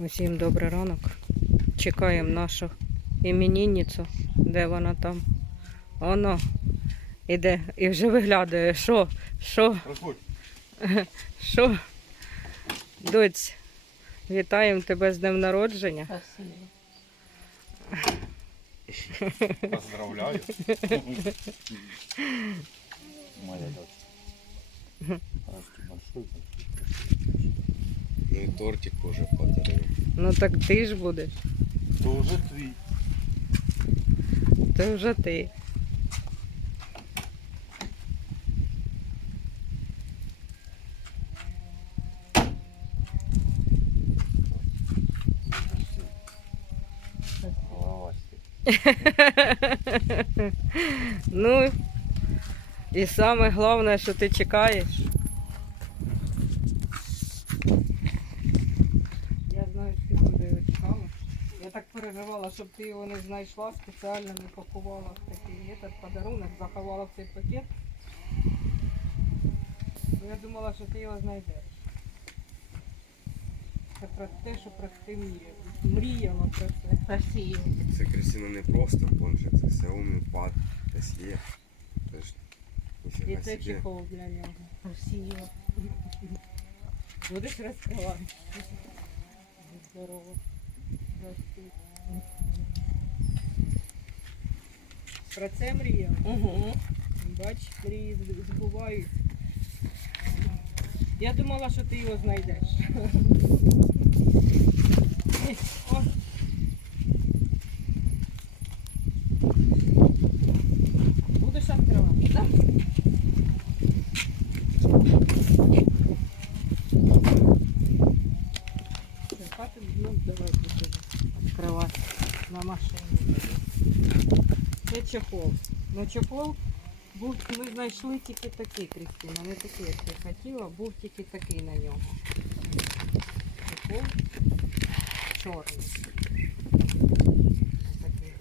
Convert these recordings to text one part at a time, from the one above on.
Усім добрий ранок. Чекаємо нашу іменінницю. Де вона там? Воно іде і вже виглядає, що, що, що. Доць, вітаємо тебе з днем народження. Поздравляю. Моя дочь. Ну и тортик уже подарил. Ну так ти ж будеш. То уже твій. Це вже ти. Ну і саме головне, що ти чекаєш. Я знаю, що ти дуже його чекала. Я так щоб ти його не знайшла, спеціально не пакувала в такий этот подарунок, заховала в цей пакет. Я думала, що ти його знайдеш. Це про те, що про ти мріяла. Про це. Так це Кристина не просто планшет, це Xiaomi Pad SE. Тож, І ніфіга це собі. чехол для нього. Спасибо. Будеш розкривати? Здорово. Прости. Про це мріяла. Угу. Бач, мрії збувають. Я думала, що ти його знайдеш. О. Будеш відкривати? Так. Хати ну, давай будемо відкривати на машині. Чехол. Ну чехол був, ми знайшли тільки такий, Крістіна, не такий, як ти хотіла, був тільки такий на ньому. Чехол чорний. Такий.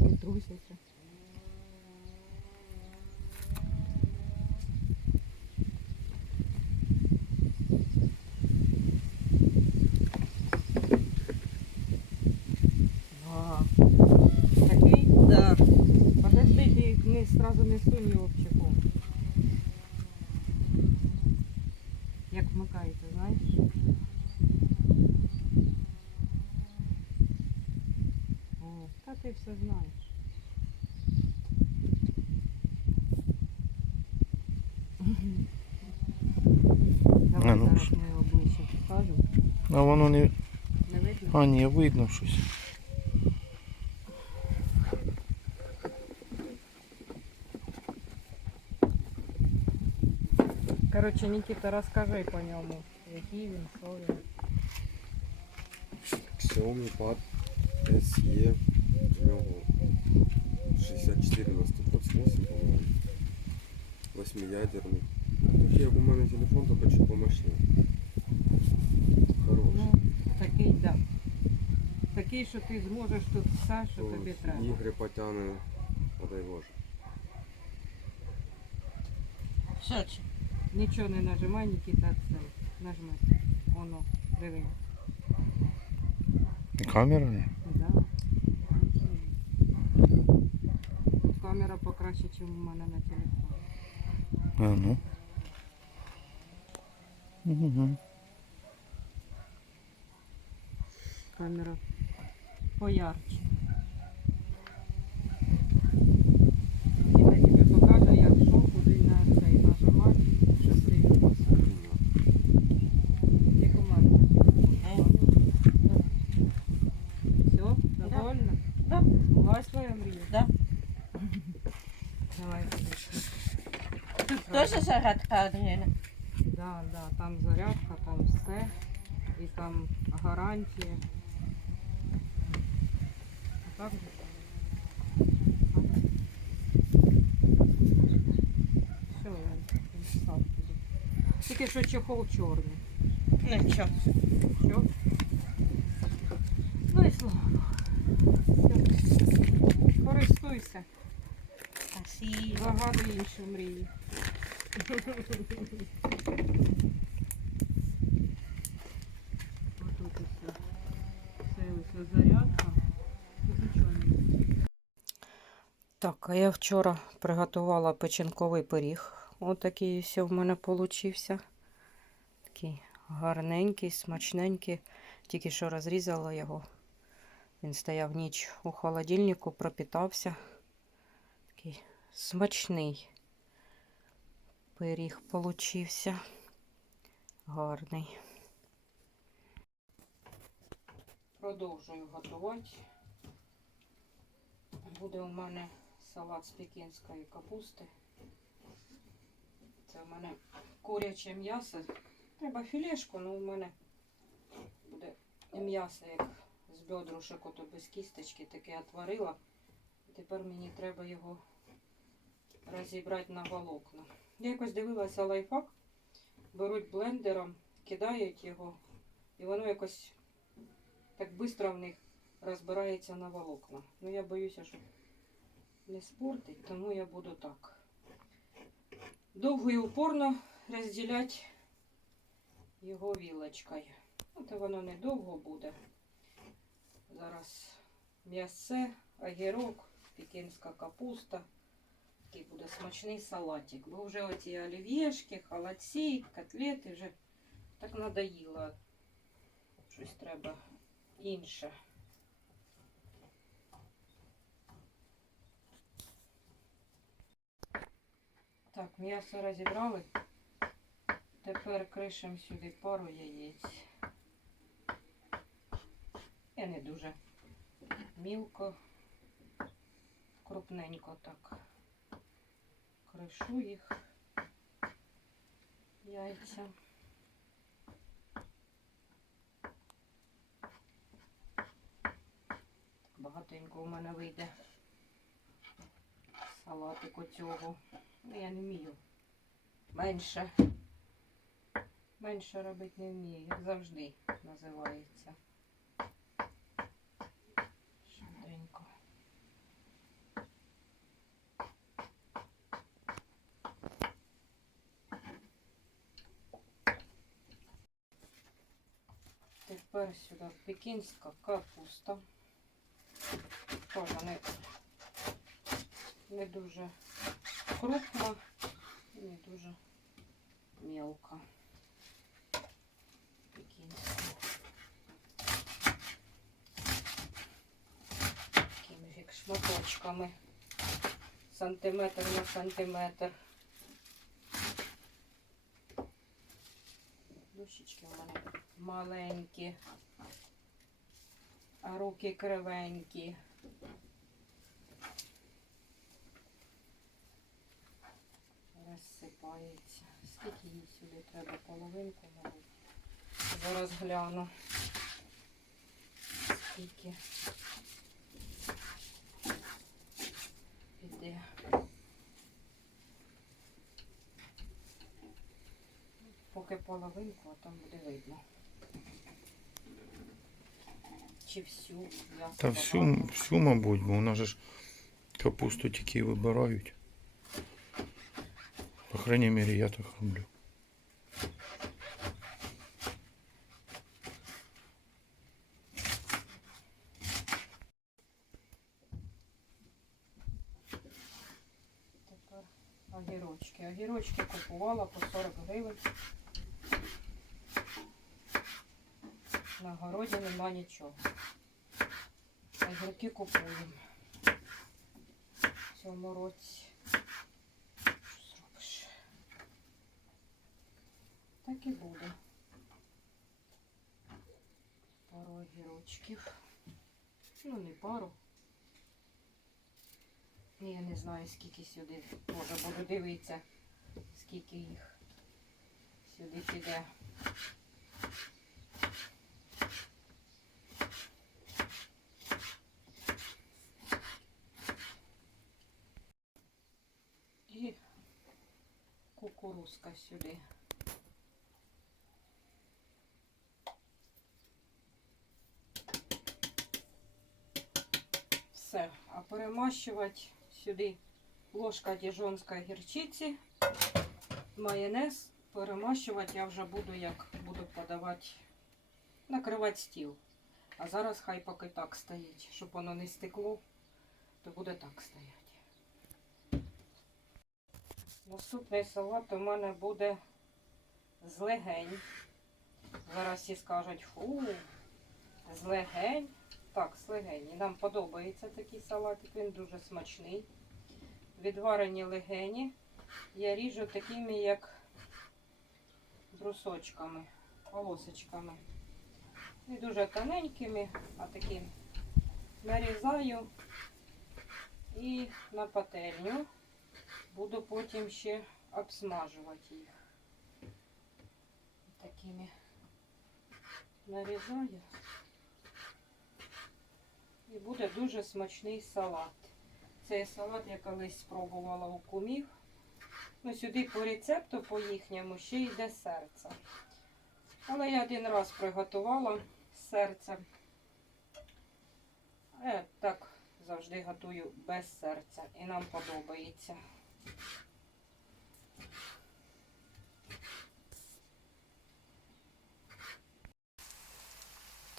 Не труситься. А, такий? Да. Подожди, ти сунь його в. Як вмикається, знаєш? О, та ти все знаєш. Давай А, ну зараз ми його покажемо. А воно не. Не видно? А, ні, видно щось. Коротше, Нікіта, розкажи по ньому, який він, що він. Xiaomi Pad SE. У нього 64 на 128, по-моєму. Восьмиядерний. Такий, як у мене телефон, тільки чуть помощнее. Хороший. Ну, такий, да. Такий, що ти зможеш тут все, що Ось, тобі треба. Ігри потягне, а дай Боже. Що це? Нічого не нажимай, Нікіта, це нажми. Воно, диви. Камера є? Да. Тут камера покраще, ніж у мене на телефоні. А, ну. Угу. Камера поярче. зарядка одніна. Да, да, там зарядка, там все. І там гарантія. А так же. Все, став туди. Тільки що чехол чорний. Ну, Нічого. Що? Ну і слава. Все. Користуйся. Спасибо. Загадуй інші мрії. Так, а я вчора приготувала печінковий пиріг. Отакий все в мене получився. Такий гарненький, смачненький. Тільки що розрізала його. Він стояв ніч у холодильнику, пропітався. Такий смачний пиріг получився. Гарний. Продовжую готувати. Буде у мене салат з пекінської капусти. Це в мене куряче м'ясо. Треба філешку, але у мене буде м'ясо як з бедрушек, ото без кісточки, таке отварила. Тепер мені треба його розібрати на волокна. Я якось дивилася лайфхак. Беруть блендером, кидають його, і воно якось так швидко в них розбирається на волокна. Ну я боюся, що не спортить, тому я буду так. Довго і упорно розділяти його вілочкою. Ну, воно не довго буде. Зараз м'ясце, огірок, пекінська капуста. Такий буде смачний салатик. Бо вже оці олів'єшки, холодці, котлети вже так надоїло. Щось треба інше. Так, м'ясо розібрали. Тепер кришимо сюди пару яєць. Я не дуже мілко, крупненько так кришу їх яйця. Багатенько у мене вийде салатик цього. Ну, я не вмію. Менше. Менше робити не вмію, як завжди називається. Тепер сюди пекінська капуста. Теж не, не дуже крупна і не дуже мелка. Пекінська. Такими як шматочками. Сантиметр на сантиметр. Дощечки у мене Маленькі, а руки кривенькі. Розсипається. Скільки їй сюди треба? Половинку, мабуть. Зараз гляну. Скільки піде. Поки половинку, а там буде видно. Чи всю м'ясо Та всю, всю, мабуть, бо вона же ж капусту тільки вибирають. По крайній мірі, я так роблю. Тепер огірочки. Огірочки купувала по 40 гривень. На городі нема нічого. Огірки купуємо. В цьому році. Що зробиш? Так і буде. Пару огірочків. Ну, не пару. Ну, Я не знаю, скільки сюди. Може, буду дивитися, скільки їх сюди піде. І кукурузка сюди. Все. А перемащувати сюди ложка діжонської гірчиці, майонез. Перемащувати я вже буду, як буду подавати, накривати стіл. А зараз хай поки так стоїть, щоб воно не стекло, то буде так стояти. Наступний салат у мене буде з легень. Зараз всі скажуть, фу, з легень. Так, з легень. Нам подобається такий салатик, він дуже смачний. Відварені легені. Я ріжу такими, як брусочками, полосочками. Не дуже тоненькими, а такими. Нарізаю і на пательню буду потім ще обсмажувати їх. Такими нарізаю. І буде дуже смачний салат. Цей салат я колись спробувала у кумів. Ну, сюди по рецепту по їхньому ще йде серце. Але я один раз приготувала серце. Я так завжди готую без серця. І нам подобається.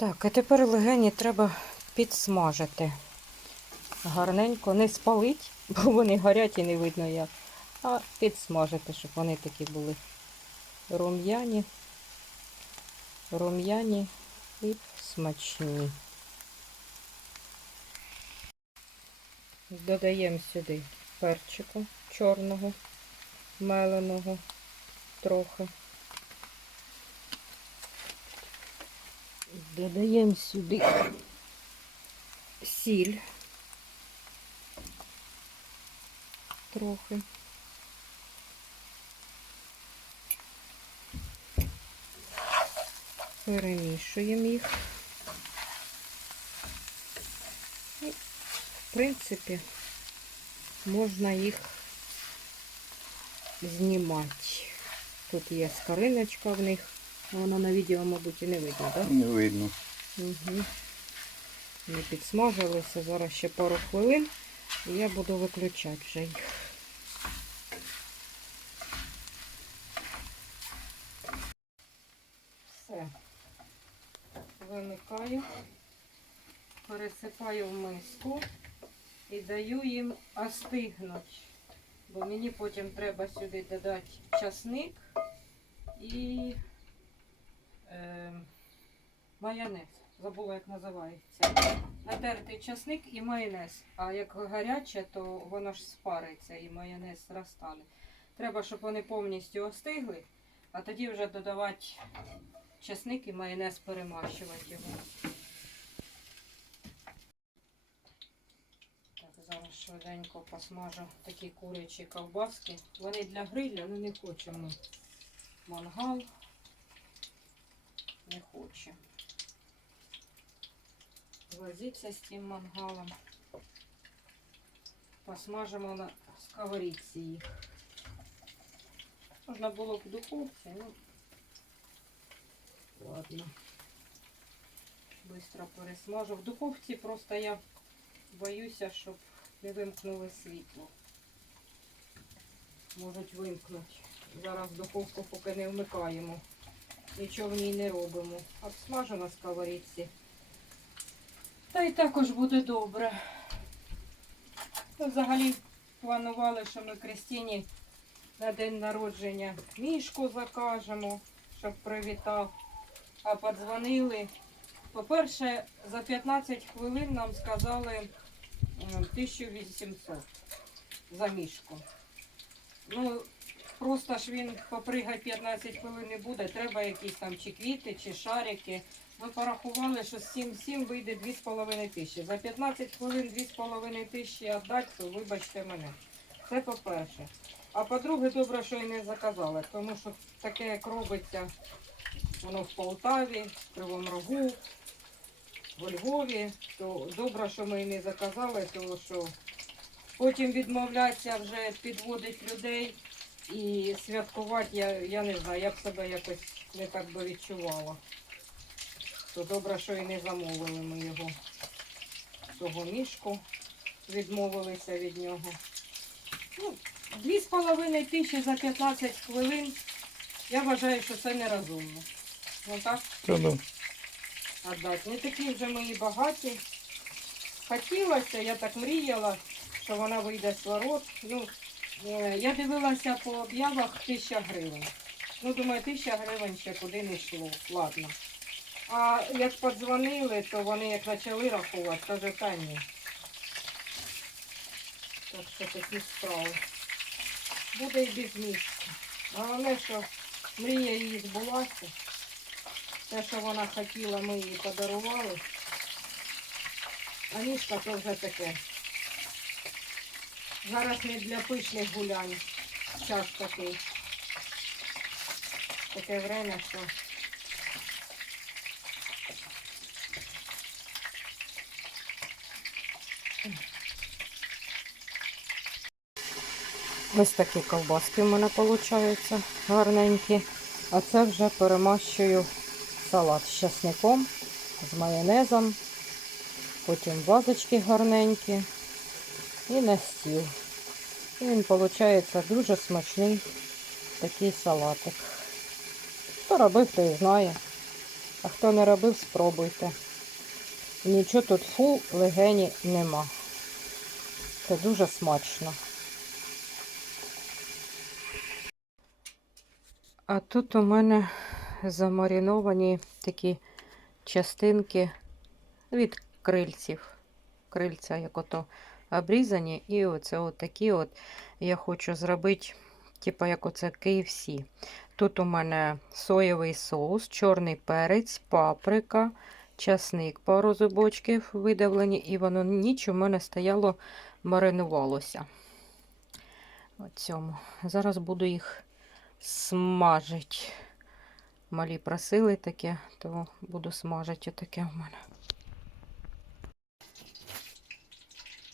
Так, і тепер легені треба підсмажити. Гарненько не спалить, бо вони горять і не видно як. А підсмажити, щоб вони такі були рум'яні, рум'яні і смачні. Додаємо сюди перчику чорного, меленого трохи. Додаємо сюди сіль трохи. Перемішуємо їх. І, в принципі, можна їх знімати. Тут є скориночка в них. Вона на відео, мабуть, і не видно, так? Не видно. Угу. Не підсмажилися. Зараз ще пару хвилин і я буду виключати вже їх. Все. Вимикаю, пересипаю в миску і даю їм остигнути. Бо мені потім треба сюди додати часник і е, майонез. Забула, як називається. Натертий часник і майонез. А як гаряче, то воно ж спариться і майонез розтане. Треба, щоб вони повністю остигли, а тоді вже додавати часник і майонез перемащувати його. Так, зараз швиденько посмажу такі курячі ковбаски. Вони для гриля, але не хочемо. Мангал. Не хочемо. Возиться з тим мангалом. Посмажимо на сковорідці їх. Можна було б в духовці, ну ладно. Быстро пересмажу. В духовці просто я боюся, щоб не вимкнули світло. Можуть вимкнути. Зараз духовку поки не вмикаємо. Нічого в ній не робимо. Обсмажу на сковорідці. Та й також буде добре. Взагалі планували, що ми Кристині на день народження мішку закажемо, щоб привітав. А подзвонили. По-перше, за 15 хвилин нам сказали 1800 за мішку. Ну, просто ж він попригай 15 хвилин не буде, треба якісь там чи квіти, чи шарики. Ми порахували, що з 7-7 вийде 2,5 тисячі. За 15 хвилин 2,5 тисячі віддати, то вибачте мене. Це по-перше. А по-друге, добре, що і не заказали, тому що таке, як робиться, воно в Полтаві, в Кривому Рогу, в Львові, то добре, що ми не заказали, тому що потім відмовляться вже підводить людей і святкувати, я, я не знаю, я б себе якось не так би відчувала. То добре, що і не замовили ми його. Того мішку відмовилися від нього. Ну, дві з половиною тисячі за 15 хвилин. Я вважаю, що це нерозумно. Ну так, Та да. Віддати. Не такі вже мої багаті. Хотілося, я так мріяла, що вона вийде з ворот. Ну, е, я дивилася по об'явах тисяча гривень. Ну, думаю, тисяча гривень ще куди не йшло. Ладно. А як подзвонили, то вони як почали рахувати, та ні. Так що такі справи. Буде і без місця. Головне, що мрія її збулася. Те, що вона хотіла, ми їй подарували. А ніжка то вже таке. Зараз не для пишних гулянь. Час такий. Таке время, що. Ось такі ковбаски в мене виходять гарненькі. А це вже перемащую салат з часником, з майонезом. Потім вазочки гарненькі і на стіл. І він виходить дуже смачний такий салатик. Хто робив, той знає. А хто не робив, спробуйте. Нічого тут фу легені нема. Це дуже смачно. А тут у мене замариновані такі частинки від крильців. Крильця, як ото обрізані. І оце от такі от я хочу зробити, типу як оце KFC. Тут у мене соєвий соус, чорний перець, паприка, часник, пару зубочків видавлені, і воно ніч у мене стояло, маринувалося. Цьому. Зараз буду їх смажить. Малі просили таке, то буду смажити отаке в мене.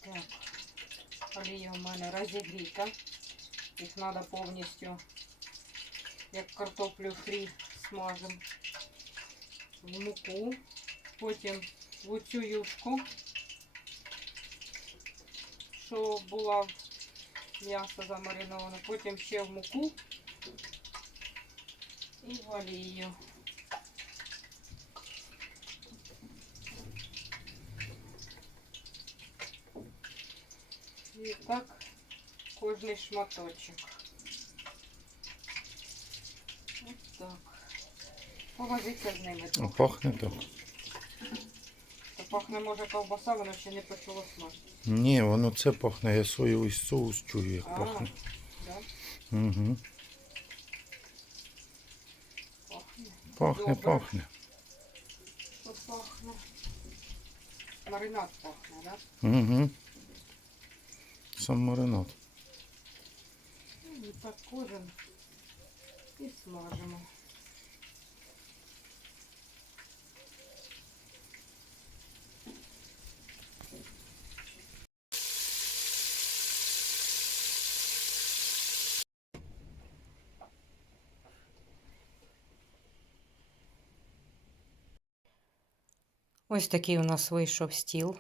Так, олія у мене розігріта. Їх треба повністю, як картоплю фрі, смажемо в муку. Потім в цю юшку, що була в м'ясо замариноване. Потім ще в муку і в олію. І так кожний шматочок. Ось так. Повозиться з ними. А пахне так. Пахне може ковбаса, воно ще не почало смажити. Ні, воно це пахне, я соєвий соус чую, як А. пахне. Да? Угу. Пахне. Добре. пахне. От пахне? Маринад пахне, да? Угу. Сам маринад. Ну, І так кожен і смажимо. Ось такий у нас вийшов стіл.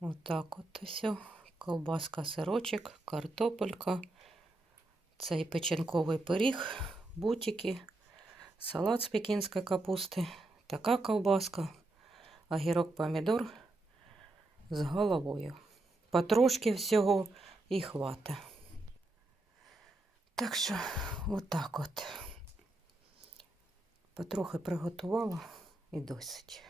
Отак от все. Ковбаска, сирочок, картопелька, цей печінковий пиріг, бутики, салат з пекінської капусти, така ковбаска, огірок помідор з головою. Потрошки всього і хвата. Так що, отак от. Потрохи приготувала і досить.